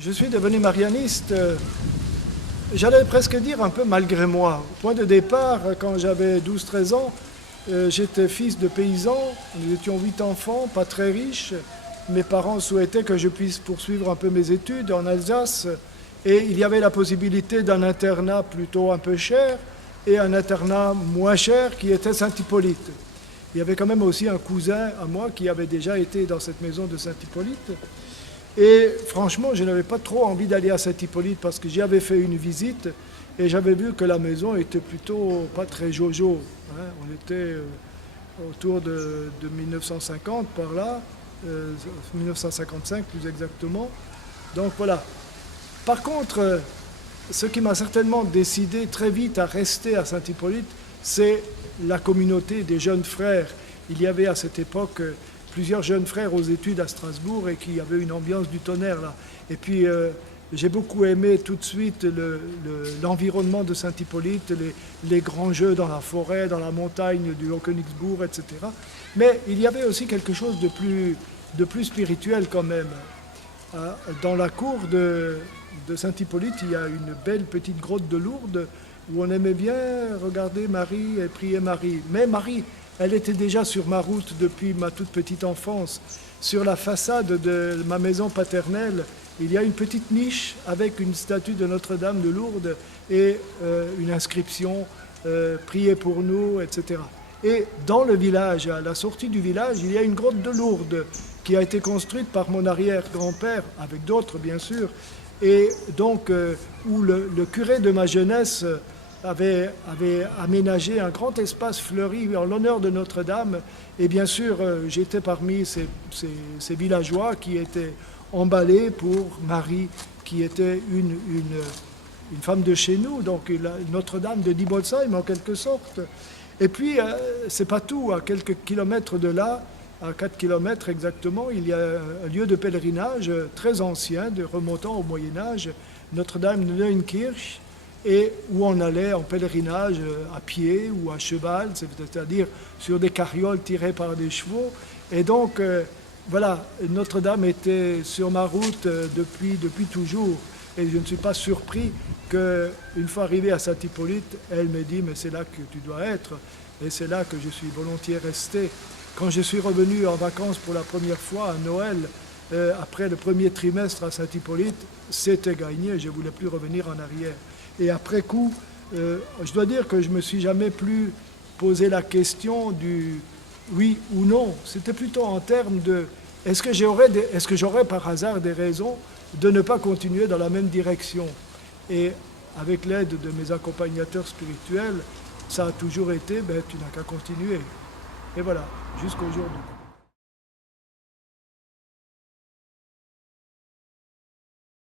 Je suis devenu marianiste, j'allais presque dire un peu malgré moi. Au point de départ, quand j'avais 12-13 ans, j'étais fils de paysan, nous étions 8 enfants, pas très riches. Mes parents souhaitaient que je puisse poursuivre un peu mes études en Alsace et il y avait la possibilité d'un internat plutôt un peu cher et un internat moins cher qui était Saint-Hippolyte. Il y avait quand même aussi un cousin à moi qui avait déjà été dans cette maison de Saint-Hippolyte. Et franchement, je n'avais pas trop envie d'aller à Saint-Hippolyte parce que j'y avais fait une visite et j'avais vu que la maison était plutôt pas très jojo. Hein. On était autour de 1950 par là, 1955 plus exactement. Donc voilà. Par contre, ce qui m'a certainement décidé très vite à rester à Saint-Hippolyte, c'est la communauté des jeunes frères. Il y avait à cette époque plusieurs jeunes frères aux études à Strasbourg et qui avaient une ambiance du tonnerre là. Et puis j'ai beaucoup aimé tout de suite l'environnement de Saint-Hippolyte, les grands jeux dans la forêt, dans la montagne du Haut-Königsbourg, etc. Mais il y avait aussi quelque chose de plus spirituel quand même. Dans la cour de Saint-Hippolyte, il y a une belle petite grotte de Lourdes où on aimait bien regarder Marie et prier Marie. Mais Marie, elle était déjà sur ma route depuis ma toute petite enfance. Sur la façade de ma maison paternelle, il y a une petite niche avec une statue de Notre-Dame de Lourdes et une inscription « Priez pour nous », etc. Et dans le village, à la sortie du village, il y a une grotte de Lourdes qui a été construite par mon arrière-grand-père, avec d'autres bien sûr, et donc où le curé de ma jeunesse avait aménagé un grand espace fleuri en l'honneur de Notre-Dame. Et bien sûr, j'étais parmi ces villageois qui étaient emballés pour Marie, qui était une femme de chez nous, donc Notre-Dame de Dibolsheim en quelque sorte. Et puis, c'est pas tout, à quelques kilomètres de là, à 4 kilomètres exactement, il y a un lieu de pèlerinage très ancien, remontant au Moyen-Âge, Notre-Dame de Neunkirch, et où on allait en pèlerinage à pied ou à cheval, c'est-à-dire sur des carrioles tirées par des chevaux. Et donc, voilà, Notre-Dame était sur ma route depuis toujours. Et je ne suis pas surpris qu'une fois arrivé à Saint-Hippolyte, elle me dit « mais c'est là que tu dois être ». Et c'est là que je suis volontiers resté. Quand je suis revenu en vacances pour la première fois à Noël, après le premier trimestre à Saint-Hippolyte, c'était gagné, je ne voulais plus revenir en arrière. Et après coup, je dois dire que je ne me suis jamais plus posé la question du oui ou non. C'était plutôt en termes de est-ce que j'aurais par hasard des raisons de ne pas continuer dans la même direction. Et avec l'aide de mes accompagnateurs spirituels, ça a toujours été, tu n'as qu'à continuer. Et voilà, jusqu'aujourd'hui.